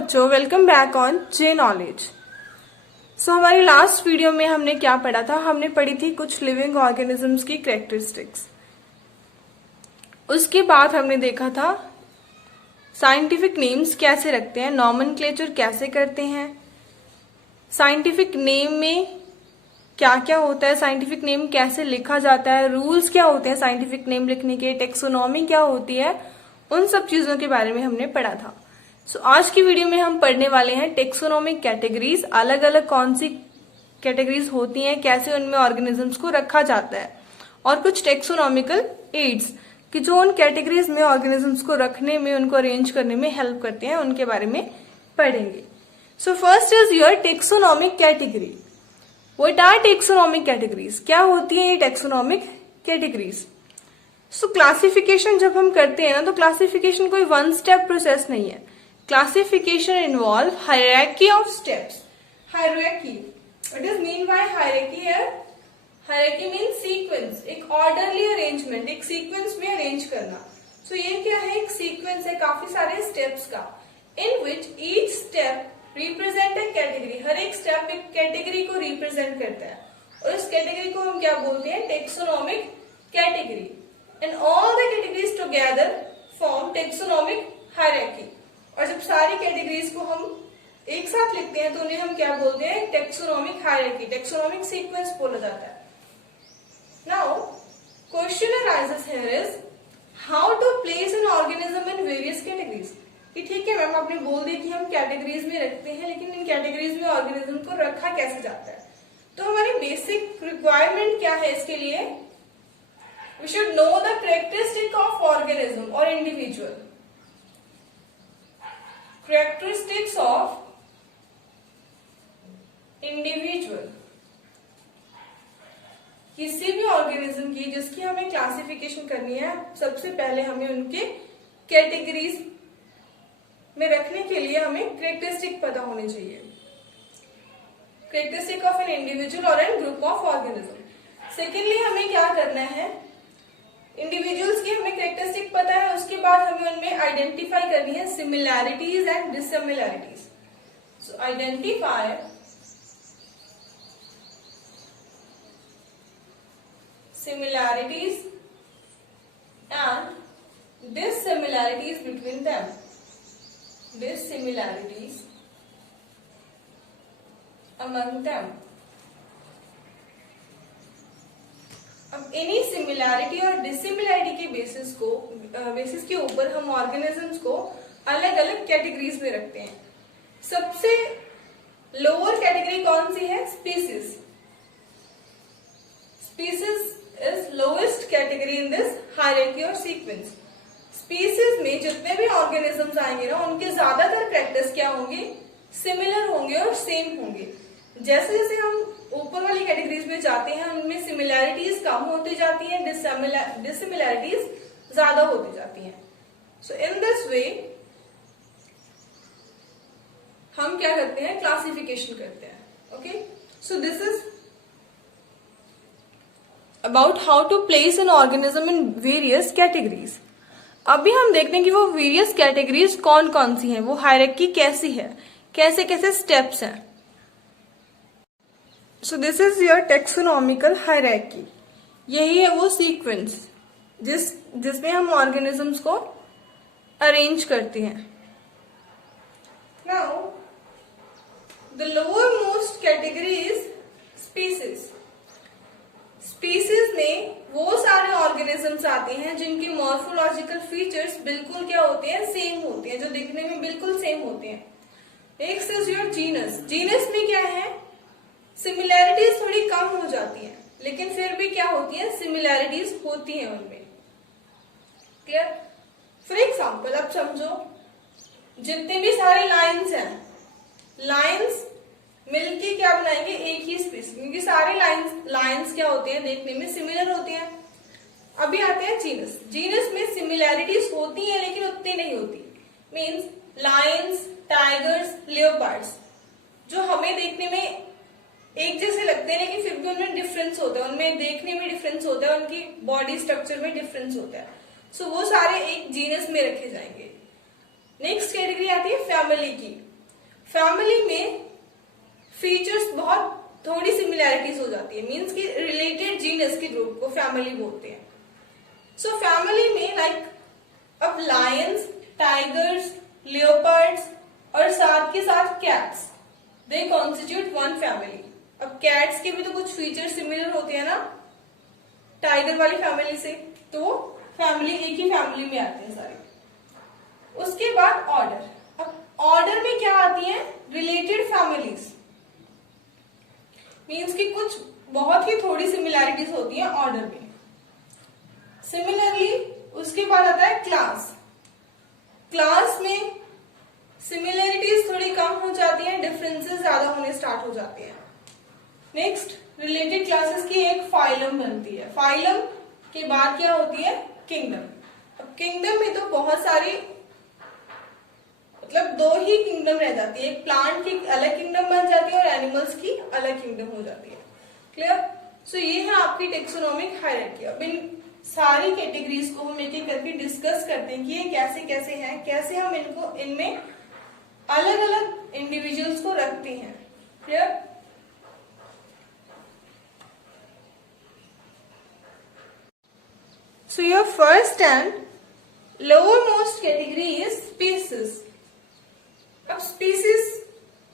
बच्चों, welcome back on J knowledge. हमारी last video में हमने क्या पढ़ा था? हमने पढ़ी थी कुछ लिविंग ऑर्गेनिजम्स की कैरेक्टरिस्टिक्स। उसके बाद हमने देखा था साइंटिफिक नेम्स कैसे रखते हैं, नॉमेनक्लेचर कैसे करते हैं, साइंटिफिक नेम में क्या क्या होता है, साइंटिफिक नेम कैसे लिखा जाता है, रूल्स क्या होते हैं साइंटिफिक नेम लिखने के, टेक्सोनॉमी क्या होती है, उन सब चीजों के बारे में हमने पढ़ा था। आज की वीडियो में हम पढ़ने वाले हैं टेक्सोनोमिक कैटेगरीज। अलग अलग कौन सी कैटेगरीज होती हैं, कैसे उनमें ऑर्गेनिजम्स को रखा जाता है, और कुछ टेक्सोनॉमिकल एड्स कि जो उन कैटेगरीज में ऑर्गेनिजम्स को रखने में, उनको अरेंज करने में हेल्प करते हैं, उनके बारे में पढ़ेंगे। First is your taxonomic category. What are taxonomic categories? क्या होती है ये टेक्सोनॉमिक कैटेगरीज? क्लासिफिकेशन जब हम करते हैं ना, तो क्लासिफिकेशन कोई वन स्टेप प्रोसेस नहीं है। Classification involve hierarchy of steps. Hierarchy. What does mean by hierarchy here? Hierarchy means sequence. एक orderly arrangement, एक sequence में arrange करना. ये क्या है? एक sequence है काफी सारे steps का, in which each step represent a category. हर एक step एक category को represent करता है, और इस category को हम क्या बोलते हैं? Taxonomic category. And all the categories together form taxonomic hierarchy. और जब सारी कैटेगरीज को हम एक साथ लिखते हैं तो उन्हें हम क्या बोलते हैं? टेक्सोनॉमिक हायरार्की, टेक्सोनॉमिक सीक्वेंस बोला जाता है। Now question arises here is how to place an organism in various categories. कि ठीक है मैम, आपने बोल दी कि हम कैटेगरीज में रखते हैं, लेकिन इन कैटेगरीज में ऑर्गेनिज्म को रखा कैसे जाता है? तो हमारी बेसिक रिक्वायरमेंट क्या है इसके लिए? We should know the characteristic of organism और इंडिविजुअल। Characteristics of individual। किसी भी ऑर्गेनिज्म की जिसकी हमें क्लासिफिकेशन करनी है, सबसे पहले हमें उनके कैटेगरीज में रखने के लिए हमें कैरेक्टरिस्टिक पता होने चाहिए। कैरेक्टरिस्टिक ऑफ एन इंडिविजुअल और an group of organism. Secondly हमें क्या करना है? इंडिविजुअल्स की हमें कैरेक्टरिस्टिक पता है, उसके बाद हमें उनमें आइडेंटिफाई करनी है similarities and dissimilarities. Identify similarities and dissimilarities between them. Dissimilarities among them. अब इन्हीं सिमिलैरिटी और डिसिमिलैरिटी के बेसिस के ऊपर हम ऑर्गेनिजम्स को अलग अलग कैटेगरीज में रखते हैं। सबसे लोअर कैटेगरी कौन सी है? Species. Species is lowest category in this hierarchy और सीक्वेंस। स्पीसीज में जितने भी ऑर्गेनिजम्स आएंगे ना, उनके ज्यादातर कैरेक्टर्स क्या होंगे? सिमिलर होंगे और सेम होंगे। जैसे जैसे हम ऊपर वाली कैटेगरीज में जाते हैं, उनमें सिमिलैरिटीज कम होती जाती हैं, डिसिमिलैरिटीज ज्यादा होती जाती हैं। सो इन दिस वे हम क्या करते हैं? क्लासिफिकेशन करते हैं। Okay, so this is about how to place an organism in various categories. अभी हम देखते हैं कि वो वेरियस कैटेगरीज कौन कौन सी हैं, वो हायरार्की कैसी है, कैसे कैसे स्टेप्स हैं। सो this is your taxonomical hierarchy. यही है वो सीक्वेंस जिसमें हम ऑर्गेनिजम्स को अरेंज करते हैं। Now the lower most category is species. Species में वो सारे ऑर्गेनिजम्स आते हैं जिनके मॉर्फोलॉजिकल फीचर्स बिल्कुल क्या होते हैं? सेम होते हैं, जो दिखने में बिल्कुल सेम होते हैं। Next is your genus. Genus में क्या है? सिमिलैरिटीज थोड़ी कम हो जाती हैं, लेकिन फिर भी क्या होती है? सिमिलैरिटीज होती हैं उनमें। क्लियर? फॉर एग्जाम्पल अब समझो, जितने भी सारे लाइन्स हैं, लाइन्स मिलके क्या बनाएंगे? एक ही स्पीसीज, क्योंकि सारे लाइन्स क्या होते हैं? देखने में सिमिलर होते हैं। अभी आते हैं जीनस। जीनस में सिमिलैरिटीज होती हैं, लेकिन उतनी नहीं होती। मीन्स लायंस, टाइगर्स, लियोपार्ड्स जो हमें देखने में एक जैसे लगते हैं, लेकिन फिर भी उनमें डिफरेंस होता है, उनमें देखने में डिफरेंस होता है, उनकी बॉडी स्ट्रक्चर में डिफरेंस होता है। सो वो सारे एक जीनस में रखे जाएंगे। नेक्स्ट कैटेगरी आती है फैमिली की। फैमिली में फीचर्स बहुत थोड़ी सिमिलैरिटीज हो जाती है, मीन्स कि रिलेटेड जीनस के ग्रुप को फैमिली बोलते हैं। सो फैमिली में लाइक अब लायंस, टाइगर्स, लियोपार्ड्स और साथ के साथ cats, they constitute one family. अब कैट्स के भी तो कुछ फीचर्स सिमिलर होते हैं ना टाइगर वाली फैमिली से, तो फैमिली एक ही फैमिली में आते हैं सारे। उसके बाद ऑर्डर। अब ऑर्डर में क्या आती है? रिलेटेड फैमिलीज, मीन्स कि कुछ बहुत ही थोड़ी सिमिलैरिटीज होती है ऑर्डर में। सिमिलरली उसके बाद आता है क्लास। क्लास में सिमिलैरिटीज थोड़ी कम हो जाती है, डिफरेंसेस ज्यादा होने स्टार्ट हो जाते हैं। नेक्स्ट, रिलेटेड क्लासेस की एक फाइलम बनती है। फाइलम के बाद क्या होती है? किंगडम। अब किंगडम में तो बहुत सारी मतलब दो ही किंगडम रह जाती है, एक प्लांट की अलग किंगडम बन जाती है और एनिमल्स की अलग किंगडम हो जाती है। क्लियर? सो ये है आपकी टेक्सोनोमिक हायरार्की। अब इन सारी कैटेगरीज को हम एक एक करके डिस्कस करते हैं कि ये कैसे कैसे हैं, कैसे हम इनको इनमें अलग अलग इंडिविजुअल्स को रखते हैं। Clear? So your first and lowermost category is species. अब species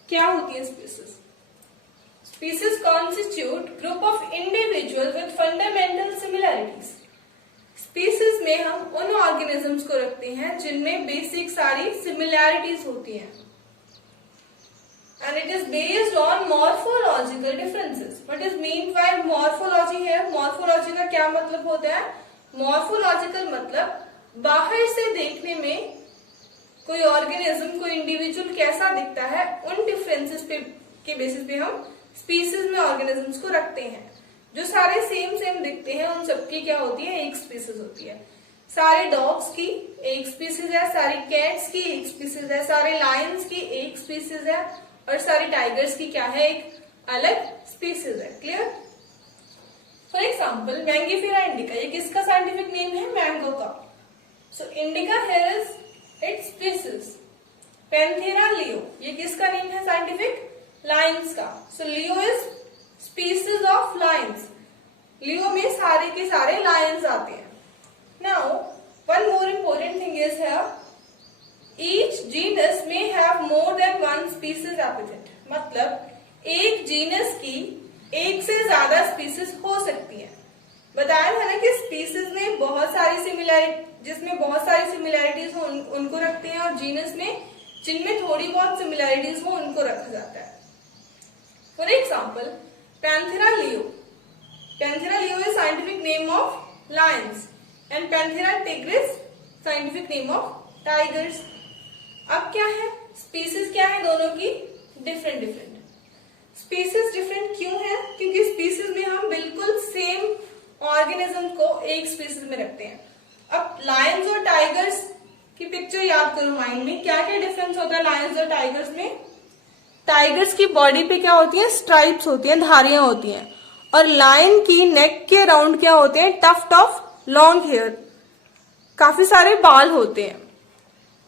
क्या होती है? Species constitute group of individuals with fundamental similarities. Species में हम उन organisms को रखते हैं जिनमें basic सारी similarities होती हैं, and it is based on morphological differences. What is meant by morphology here? Morphology का क्या मतलब होता है? मॉर्फोलॉजिकल मतलब बाहर से देखने में कोई ऑर्गेनिज्म, कोई इंडिविजुअल कैसा दिखता है, उन डिफरेंसेस पे के बेसिस पे हम स्पीसीज में ऑर्गेनिजम्स को रखते हैं। जो सारे सेम सेम दिखते हैं उन सबकी क्या होती है? एक स्पीसीज होती है। सारे डॉग्स की एक स्पीसीज है, सारी कैट्स की एक स्पीसीज है, सारे लायंस की एक स्पीसीज है और सारी टाइगर्स की क्या है? एक अलग स्पीसीज है। Clear? For example Mangifera indica, ये किसका साइंटिफिक नेम है? मैंगो का। So indica here is its species. Panthera leo, ये किसका नेम है साइंटिफिक? लायंस का। So leo is species of lions. Leo में सारे के सारे लायंस आते हैं। Now one more important thing is here, each genus में have more than one species epithet. मतलब एक जीनस की एक से ज्यादा स्पीसीज हो सकती है। बताया था ना कि स्पीसीज में बहुत सारी जिसमें बहुत सारी सिमिलैरिटीज हो उनको रखते हैं, और जीनस में जिनमें थोड़ी बहुत सिमिलैरिटीज हो उनको रखा जाता है। For example Panthera leo. Panthera leo is scientific name of Lions and Panthera tigris scientific name of tigers. अब क्या है? स्पीसीज क्या है दोनों की? Different different. स्पीसीज डिफरेंट क्यों है? क्योंकि स्पीसीज में हम बिल्कुल सेम ऑर्गेनिज्म को एक स्पीसीज में रखते हैं। अब लायंस और टाइगर्स की पिक्चर याद करो माइंड में, क्या क्या डिफरेंस होता है लायंस और टाइगर्स में? टाइगर्स की बॉडी पे क्या होती है? स्ट्राइप्स होती हैं, धारियां होती हैं, और लायन की नेक के अराउंड क्या होते हैं? टफ्ट ऑफ लॉन्ग हेयर, काफी सारे बाल होते हैं।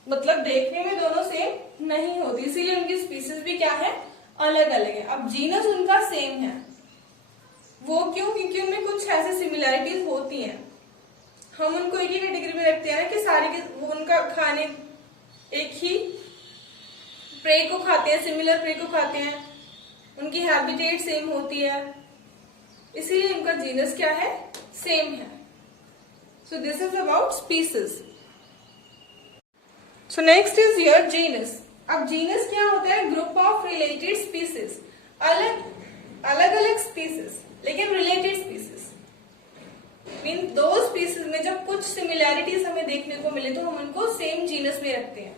मतलब देखने में दोनों सेम नहीं होती, इसीलिए उनकी स्पीसीज भी क्या है? अलग अलग है। अब जीनस उनका सेम है, वो क्यों? क्योंकि उनमें कुछ ऐसे सिमिलैरिटीज होती हैं। हम उनको एक ही कैटेगरी में रखते हैं ना कि सारे के वो उनका खाने एक ही प्रे को खाते हैं, सिमिलर प्रे को खाते हैं, उनकी हैबिटेट सेम होती है, इसीलिए उनका जीनस क्या है? सेम है। So this is about species. So next is your genus. अब जीनस क्या होता है? Group of related species. अलग अलग स्पीसीज लेकिन रिलेटेड स्पीसीज, मीन दो स्पीसीज में जब कुछ सिमिलैरिटीज हमें देखने को मिले तो हम उनको सेम जीनस में रखते हैं,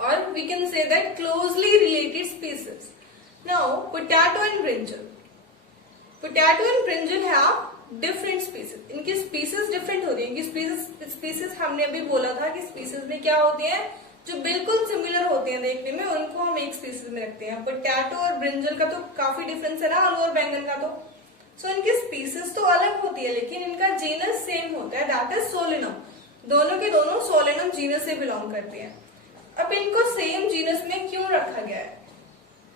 और we can say that closely related species. Now potato and brinjal. Potato and brinjal have different species. इनकी स्पीसीज डिफरेंट होती है। इनकी स्पीसीज हमने अभी बोला था कि स्पीसीज में क्या होती है? जो बिल्कुल सिमिलर होते हैं देखने में, उनको हम एक स्पीसीज में रखते हैं। पोटैटो और ब्रिंजल का तो काफी डिफरेंस है ना, आलू और बैंगन का तो। सो इनकी स्पीसीज तो अलग होती है लेकिन इनका जीनस सेम होता है, दैट इज सोलेनम। दोनों के दोनों सोलेनम जीनस से बिलोंग करते हैं। अब इनको सेम जीनस में क्यों रखा गया है?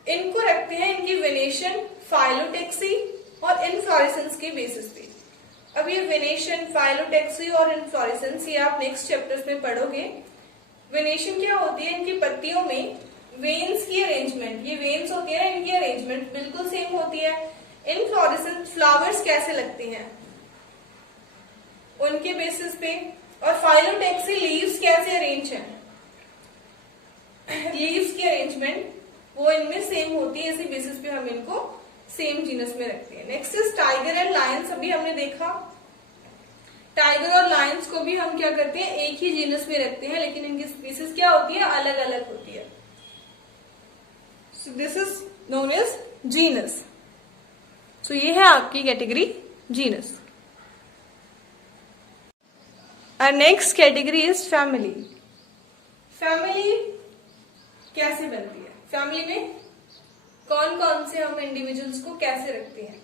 इनको रखते हैं इनकी वेनेशन, फाइलोटेक्सी और इनफ्लोरेसेंस के बेसिस पे। अब ये वेनेशन, फाइलोटेक्सी और इनफ्लोरेसेंस ये आप नेक्स्ट चैप्टर्स में पढ़ोगे। वेनेशन क्या होती है? इनकी पत्तियों में वेन्स की अरेंजमेंट, ये वेन्स होती है ना, इनकी अरेंजमेंट बिल्कुल सेम होती है। इनफ्लोरेसेंस फ्लावर्स कैसे लगते हैं उनके बेसिस पे। और फाइलोटेक्सी लीव्स कैसे अरेंज है, लीव्स की अरेंजमेंट वो इनमें सेम होती है, इसी बेसिस पे हम इनको सेम जीनस में रखते हैं। Next is tiger and Lions. अभी हमने देखा टाइगर और लायंस को भी हम क्या करते हैं, एक ही जीनस में रखते हैं, लेकिन इनकी स्पीसीज क्या होती है, अलग अलग होती है। So this is known as genus. सो ये है आपकी कैटेगरी जीनस। और next category is family. Family कैसे बनती है? फैमिली में कौन कौन से हम इंडिविजुअल्स को कैसे रखते हैं?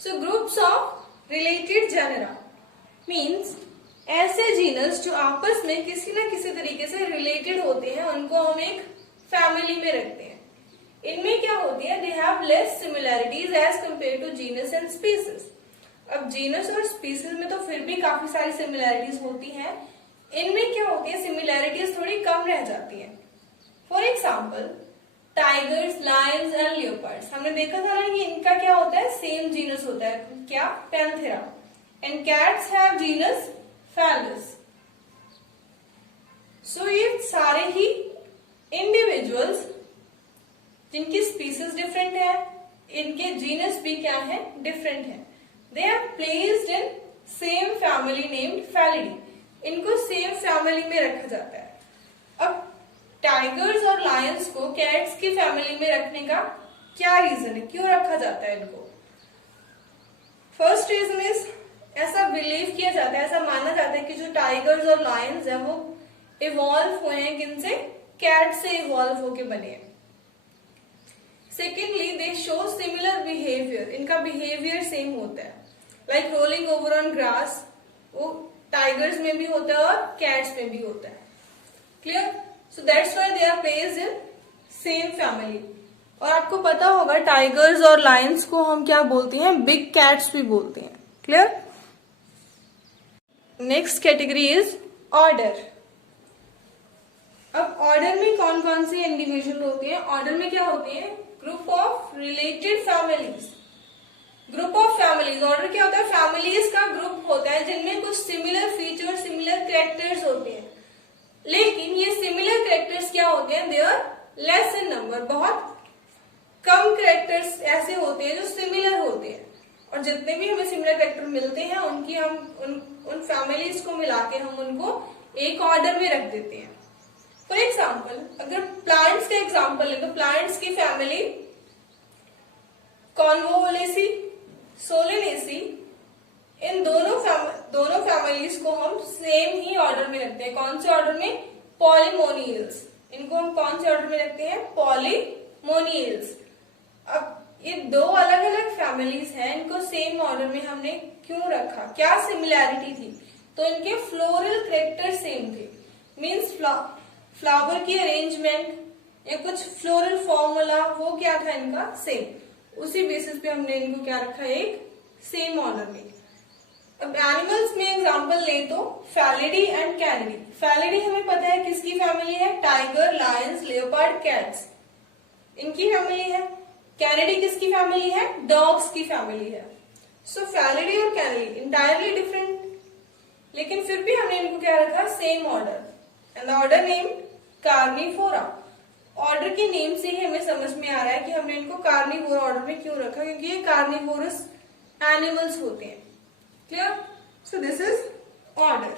So groups of related genera means ऐसे जीनस जो आपस में किसी न किसी तरीके से रिलेटेड होते हैं, उनको हम एक फैमिली में रखते हैं। इनमें क्या होती है, they have less similarities as compare to genus and species. अब जीनस और स्पीसीज में तो फिर भी काफी सारी सिमिलैरिटीज होती हैं, इनमें क्या होती है, सिमिलैरिटीज थोड़ी कम रह जाती हैं। For example tigers, Lions and leopards, हमने देखा था ना कि इनका क्या होता है, सेम जीनस होता है, क्या, Panthera. And cats have genus Felis. सो ये सारे ही इंडिविजुअल्स जिनकी स्पीसीज डिफरेंट है, इनके जीनस भी क्या है, डिफरेंट है। They are placed in same family named Felidae. इनको सेम फैमिली में रखा जाता है। अब टाइगर्स और लायंस को कैट्स की फैमिली में रखने का क्या रीजन है, क्यों रखा जाता है इनको? फर्स्ट रीजन इज, ऐसा बिलीव किया जाता है, ऐसा माना जाता है कि जो टाइगर्स और लायंस है वो इवॉल्व हुए हैं, किनसे, कैट से इवॉल्व होके बने हैं। Secondly they show similar behaviour, इनका बिहेवियर सेम होता है, like rolling over on grass, वो टाइगर्स में भी होता है और कैट्स में भी होता है। Clear? So that's why they are placed in same family. और आपको पता होगा टाइगर्स और लायंस को हम क्या बोलते हैं, बिग कैट्स भी बोलते हैं। Clear? Next category is order. अब ऑर्डर में कौन कौन सी इंडिविजुअल होते हैं? ऑर्डर में क्या होते हैं, group of related families. Group of families, order क्या होता है, फैमिलीज का ग्रुप होता है जिनमें कुछ सिमिलर फीचर, सिमिलर कैरेक्टर्स होते हैं, लेकिन ये सिमिलर कैरेक्टर्स क्या होते हैं, they are less in number. बहुत कम कैरेक्टर्स ऐसे होते हैं जो सिमिलर होते हैं, और जितने भी हमें सिमिलर कैरेक्टर मिलते हैं उनकी हम उन फैमिलीज को मिला के हम उनको एक ऑर्डर में रख देते हैं। फॉर एग्जाम्पल अगर प्लांट्स का एग्जाम्पल है तो प्लांट्स की फैमिली कॉन्वोलेसी, सोलेनेसी, इन दोनों फैमिलीज को हम सेम ही ऑर्डर में रखते हैं। कौन से ऑर्डर में? पॉलीमोनियल्स। इनको हम कौन से ऑर्डर में रखते हैं? पॉलीमोनियल्स। अब ये दो अलग अलग फैमिलीज हैं, इनको सेम ऑर्डर में हमने क्यों रखा, क्या सिमिलैरिटी थी? तो इनके फ्लोरल कैरेक्टर सेम थे, मीन्स फ्लावर की अरेंजमेंट या कुछ फ्लोरल फॉर्मूला वो क्या था इनका, सेम। उसी बेसिस पे हमने इनको क्या रखा, एक सेम ऑर्डर में। अब एनिमल्स में एग्जांपल ले तो फैलिडी एंड कैनिडी। फैलिडी हमें पता है किसकी फैमिली है, टाइगर, लायंस, लेपर्ड, कैट्स, इनकी फैमिली है। कैनिडी किसकी फैमिली है, डॉग्स की फैमिली है। सो फैलिडी और कैनिडी इंटायरली डिफरेंट, लेकिन फिर भी हमने इनको क्या रखा, same order. And order name Carnivora. Order के नेम से ही हमें समझ में आ रहा है कि हमने इनको कार्निवोरा ऑर्डर में क्यों रखा, क्योंकि ये कार्निवोरस एनिमल्स होते हैं। Clear? So this is order.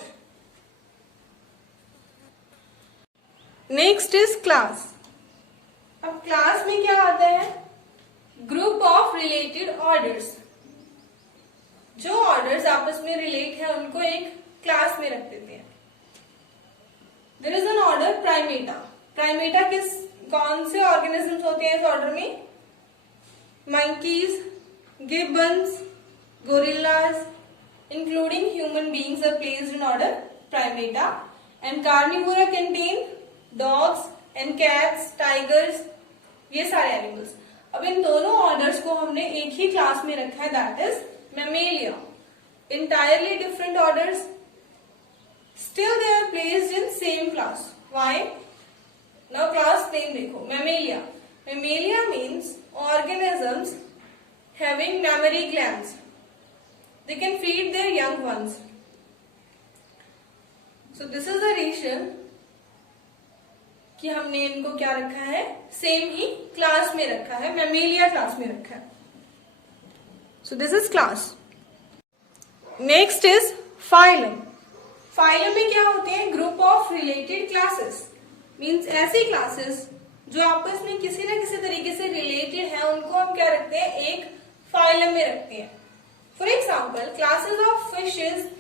Next is class. अब क्लास में क्या आता है, ग्रुप ऑफ रिलेटेड ऑर्डर्स। जो ऑर्डर्स आपस में रिलेट है उनको एक क्लास में रख देते हैं। There is an order primata. Primata कौन से ऑर्गेनिजम्स होते हैं इस ऑर्डर में? Monkeys, gibbons, gorillas, including human beings are placed in order primata. And carnivora contain dogs and cats, tigers, ये सारे एनिमल्स। अब इन दोनों ऑर्डर्स को हमने एक ही क्लास में रखा है, that is Mammalia. Entirely different orders, still they are placed in same class. Why? Now class name देखो, Mammalia. Mammalia means organisms having mammary glands, they can feed their young ones. So this is the reason कि हमने इनको क्या रखा है, same ही class में रखा है, मैमेलिया क्लास में रखा है। So this is class. Next is phylum. Phylum में क्या होते हैं, group of related classes, means ऐसी क्लासेस जो आपस में किसी न किसी तरीके से रिलेटेड है, उनको हम क्या रखते हैं, एक फाइलम में रखते हैं। For example, classes of fishes,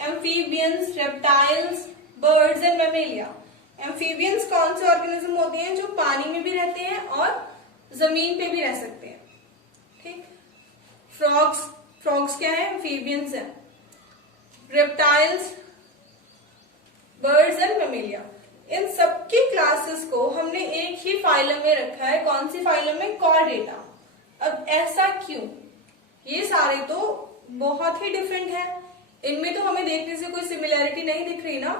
amphibians, reptiles, birds and Mammalia. Amphibians कौन से ऑर्गेनिज्म होते हैं, जो पानी में भी रहते हैं और जमीन पे भी रह सकते हैं, ठीक। फ्रॉग्स, फ्रॉग्स क्या है, एम्फीबियंस है। रेप्टाइल्स, बर्ड्स एंड मैमेलिया, इन सबकी क्लासेस को हमने एक ही फाइलम में रखा है। कौन सी फाइलम में, कॉर्डेटा। अब ऐसा क्यों, ये सारे तो बहुत ही डिफरेंट है, इनमें तो हमें देखने से कोई सिमिलैरिटी नहीं दिख रही ना,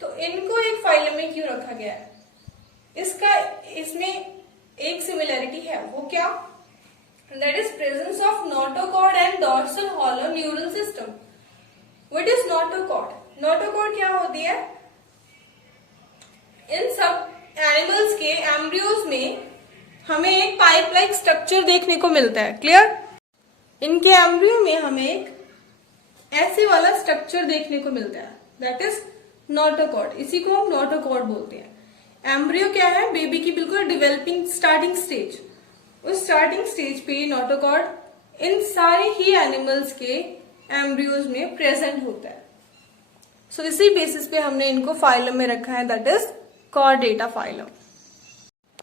तो इनको एक फाइलम में क्यों रखा गया है? इसमें एक सिमिलैरिटी है, वो क्या, that is presence of notochord and dorsal hollow neural system. What is notochord? Notochord क्या होती है, इन सब एनिमल्स के एम्ब्रियोज में हमें एक पाइप लाइक स्ट्रक्चर देखने को मिलता है, क्लियर। इनके एम्ब्रियो में हमें एक ऐसे वाला स्ट्रक्चर देखने को मिलता है, दैट इज नोटोकॉर्ड। इसी को हम नोटोकॉर्ड बोलते हैं। एम्ब्रियो क्या है, बेबी की बिल्कुल डेवलपिंग स्टार्टिंग स्टेज, उस स्टार्टिंग स्टेज पे नोटोकॉर्ड इन सारे ही एनिमल्स के एम्ब्रियोज में प्रेजेंट होता है। सो इसी बेसिस पे हमने इनको फाइलम में रखा है, that is Chordata phylum.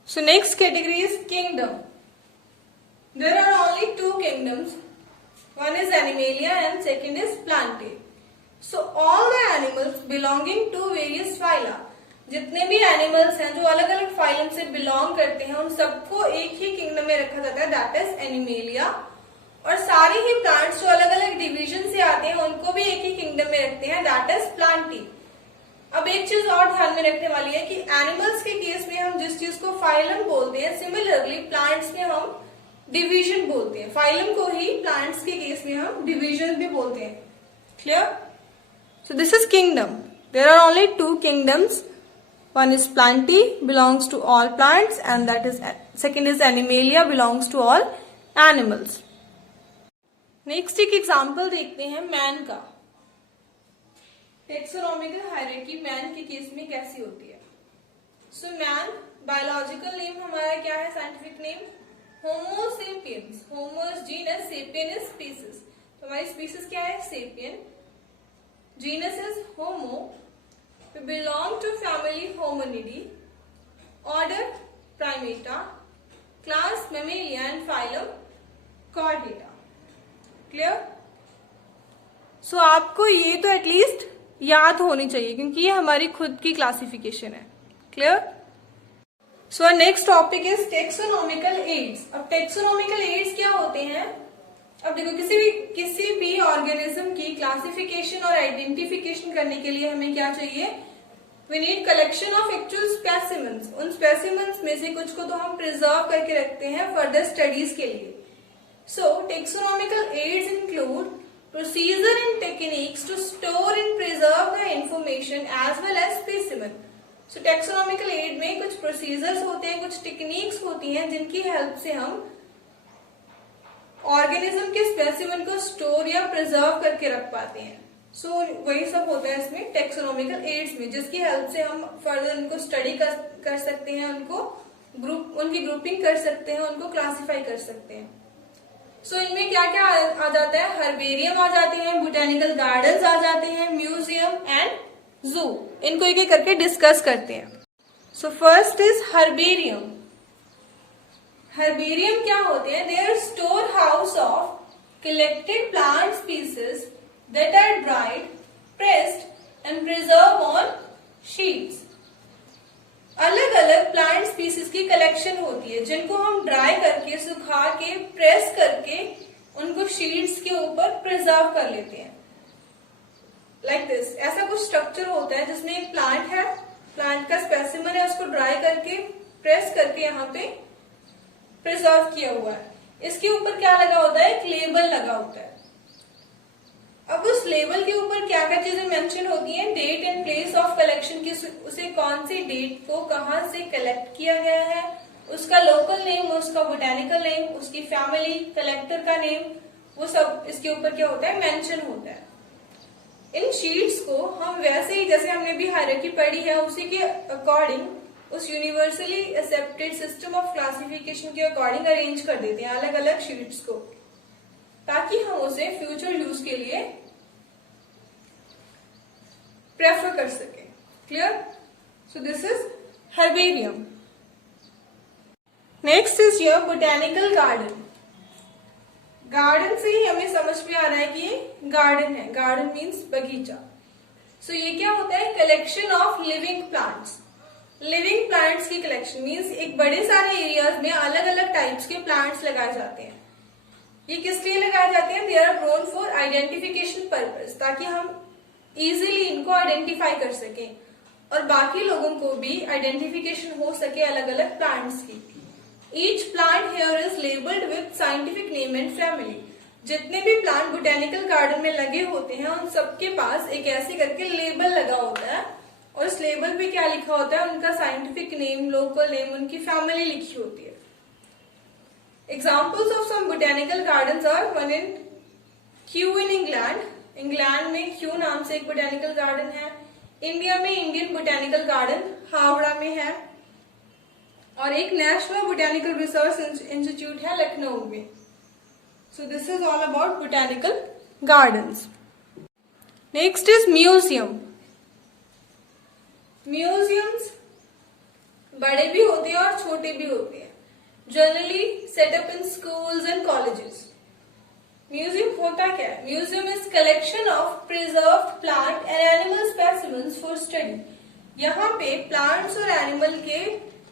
So next category is kingdom. There are only two kingdoms. One is Animalia and second is Plantae. So all the animals belonging to various phyla, जितने भी animals हैं जो अलग अलग phylum से belong करते हैं, उन सबको एक ही किंगडम में रखा जाता है, दैट इज एनिमेलिया। और सारे ही प्लांट्स जो अलग अलग डिवीजन से आते हैं, उनको भी एक ही किंगडम में रखते हैं, दैट इज प्लांटी। अब एक चीज और ध्यान में रखने वाली है कि एनिमल्स के केस में हम जिस चीज को फाइलम बोलते हैं, सिमिलरली प्लांट्स में हम डिवीजन बोलते हैं। फाइलम को ही प्लांट्स के केस में हम डिवीजन भी बोलते हैं, clear. So this is kingdom. There are only two kingdoms, one is plantae, belongs to all plants, and that is second is animalia, belongs to all animals. Next एक example देखते हैं man का। Taxonomical hierarchy man के case में कैसी होती है। So man, biological name हमारा क्या है, scientific name Homo sapiens. Homo is genus, sapien is species. तो हमारी स्पीसीज क्या है, sapien. Genus is Homo. We belong to family Hominidae. Order Primata. Class Mammalia and phylum Chordata. Clear. So आपको ये तो एटलीस्ट याद होनी चाहिए, क्योंकि ये हमारी खुद की क्लासिफिकेशन है, clear. So next topic is taxonomical aids. अब टेक्सोनॉमिकल एड्स क्या होते हैं, अब देखो किसी भी ऑर्गेनिज्म की क्लासिफिकेशन और आइडेंटिफिकेशन करने के लिए हमें क्या चाहिए, we need collection of actual specimens. उन स्पेसिमेंस में से कुछ को तो हम प्रिजर्व करके रखते हैं फर्दर स्टडीज के लिए। So taxonomical aids include procedure and techniques to store and preserve the information as well as specimen. So taxonomical aid में कुछ procedures होते हैं, कुछ techniques होती हैं जिनकी हेल्प से हम ऑर्गेनिज्म के स्पेसिमेन को स्टोर या प्रिजर्व करके रख पाते हैं। सो वही सब होता है इसमें टेक्सोनॉमिकल एड्स में, जिसकी हेल्प से हम फर्दर उनको स्टडी कर सकते हैं, उनकी ग्रुपिंग कर सकते हैं, उनको क्लासिफाई कर सकते हैं। सो इनमें क्या क्या आ जाता है, हर्बेरियम आ जाते हैं, बोटेनिकल गार्डन्स आ जाते हैं, म्यूजियम एंड जू। इनको एक एक करके डिस्कस करते हैं। So first is herbarium. Herbarium क्या होते हैं, they are store house of collected plant species that are dried, pressed and preserve on sheets. अलग अलग प्लांट स्पीसीज की कलेक्शन होती है जिनको हम ड्राई करके, सुखा के, प्रेस करके उनको शीट्स के ऊपर प्रिजर्व कर लेते हैं लाइक दिस। ऐसा कुछ स्ट्रक्चर होता है जिसमें एक प्लांट है, प्लांट का स्पेसिमन है, उसको ड्राई करके, प्रेस करके यहाँ पे प्रिजर्व किया हुआ है। इसके ऊपर क्या लगा होता है? एक लेबल लगा होता है। अब उस लेबल के ऊपर क्या क्या चीजें मेंशन होती हैं? Date and place of collection की, उसे कौन सी डेट को कहाँ से कलेक्ट किया गया है, उसका लोकल नेम, उसका बोटेनिकल नेम, उसकी फैमिली, कलेक्टर का नेम, वो सब इसके ऊपर क्या होता है? मेंशन होता है। इन शीट्स को हम वैसे ही जैसे हमने भी हायरार्की पढ़ी है उसी के अकॉर्डिंग, उस universally accepted system of classification के अकॉर्डिंग अरेंज कर देते हैं अलग अलग शीट्स को, ताकि हम उसे फ्यूचर यूज के लिए प्रेफर कर सके। Clear? So this is herbarium. Next is your botanical garden. Garden से ही हमें समझ में आ रहा है कि ये गार्डन है। गार्डन मीन्स बगीचा। सो ये क्या होता है? Collection of living plants. Living plants की कलेक्शन मीन्स एक बड़े सारे एरियाज में अलग अलग टाइप्स के प्लांट्स लगाए जाते हैं। ये किस लिए लगाए जाते हैं? They are grown for identification purpose, ताकि हम इजीली इनको आइडेंटिफाई कर सकें और बाकी लोगों को भी आइडेंटिफिकेशन हो सके अलग अलग प्लांट्स की। Each plant here is labelled with scientific name and family. जितने भी प्लांट बोटेनिकल गार्डन में लगे होते हैं उन सबके पास एक ऐसे करके लेबल लगा होता है और उस लेबल पे क्या लिखा होता है? उनका साइंटिफिक नेम, लोकल नेम, उनकी फैमिली लिखी होती है। Examples of some botanical gardens are one in Kew in England। England में क्यू नाम से एक बोटेनिकल गार्डन है। इंडिया में इंडियन बोटेनिकल गार्डन हावड़ा में है और एक नेशनल बोटेनिकल रिसर्च इंस्टीट्यूट है लखनऊ में। सो this is all about botanical gardens. Next is museum. Museums बड़े भी होते हैं और छोटे भी होते हैं। Generally setup in schools and colleges. Museum होता क्या है? Museum is collection of preserved plant and animal specimens for study. यहाँ पे प्लांट्स और एनिमल के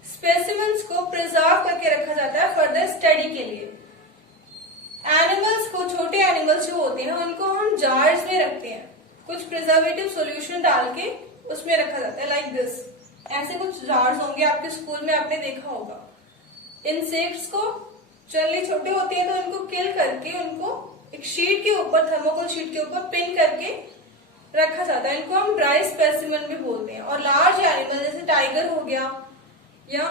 स्पेसिमेंस को प्रिजर्व करके रखा जाता है फर्दर स्टडी के लिए। एनिमल्स को, छोटे एनिमल्स जो होते हैं उनको हम जार्स में रखते हैं, कुछ प्रिजर्वेटिव सॉल्यूशन डाल के उसमें रखा जाता है लाइक दिस। ऐसे कुछ जार्स होंगे आपके स्कूल में, आपने देखा होगा। इंसेक्ट्स को जनरली छोटे होते हैं तो उनको किल करके उनको एक शीट के ऊपर, थर्मोकोल शीट के ऊपर पिन करके रखा जाता है। इनको हम ड्राई स्पेसिमेन भी बोलते हैं। और लार्ज एनिमल जैसे टाइगर हो गया या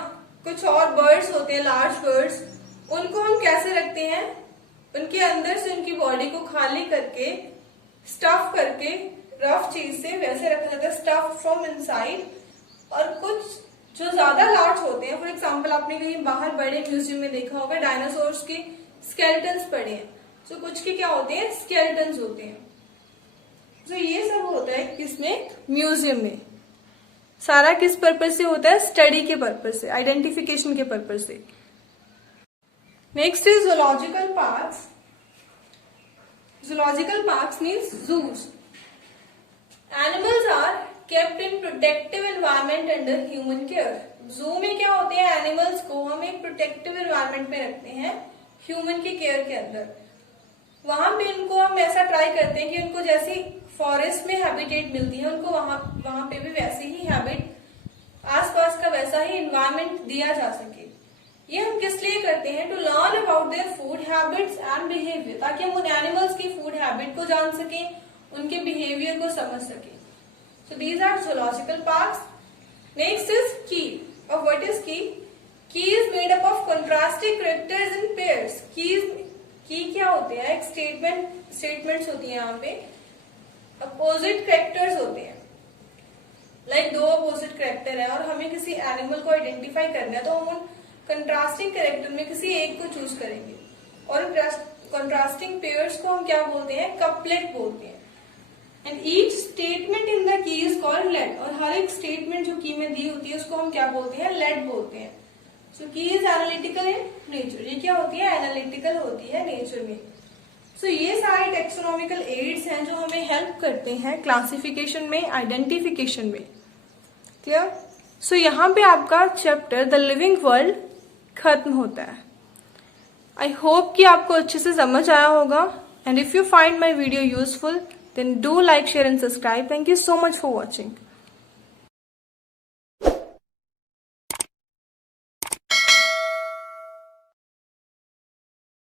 कुछ और बर्ड्स होते हैं, लार्ज बर्ड्स, उनको हम कैसे रखते हैं? उनके अंदर से उनकी बॉडी को खाली करके, स्टफ करके, रफ चीज से वैसे रखा जाता है, स्टफ फ्रॉम इनसाइड। और कुछ जो ज्यादा लार्ज होते हैं, फॉर एग्जाम्पल आपने कहीं बाहर बड़े म्यूजियम में देखा होगा डायनासोर्स के स्केलेटन्स पड़े हैं, तो कुछ के क्या होते हैं? स्केलेटन्स होते हैं। तो ये सब होता है किसमें? म्यूजियम में। सारा किस पर्पज से होता है? स्टडी के पर्पज से, आइडेंटिफिकेशन के पर्पज से। Next is zoological parks. Zoological parks means zoos. Animals are kept in protective environment under human care. Zoo में क्या होते हैं? एनिमल्स को हम एक प्रोटेक्टिव एनवायरमेंट में रखते हैं ह्यूमन के केयर के अंदर। वहां पे उनको हम ऐसा ट्राई करते हैं कि उनको जैसी फॉरेस्ट में हैबिटेट मिलती है उनको वहां पे भी वैसे ही हैबिट, आसपास का वैसा ही एनवायरमेंट दिया जा सके। ये हम किस लिए करते हैं? To learn about their food habits and behaviour, ताकि हम उन एनिमल्स की फूड हैबिट को जान सकें, उनके बिहेवियर को समझ सकें। So these are zoological parks. Next is key. Of what is key? Key is made up of contrasting characters in pairs. Key क्या होते हैं? एक statements होती है यहाँ पे, opposite characters होते हैं। Like दो opposite character है और हमें किसी animal को identify करना है तो हम उन contrasting character में किसी एक को choose करेंगे। और contrasting pairs को हम क्या बोलते हैं? couplet बोलते हैं। And each statement in the key is called lead. और हर एक स्टेटमेंट जो की में दी होती है उसको हम क्या बोलते हैं? लेट बोलते हैं। सो की इज एनालिटिकल इन नेचर। ये क्या होती है? एनालिटिकल होती है नेचर में। सो ये सारे टेक्सोनॉमिकल एड्स हैं जो हमें हेल्प करते हैं क्लासिफिकेशन में, आइडेंटिफिकेशन में। क्लियर? सो यहाँ पे आपका चैप्टर द लिविंग वर्ल्ड खत्म होता है। आई होप कि आपको अच्छे से समझ आया होगा। And if you find my video useful then do like, share and subscribe. Thank you so much for watching.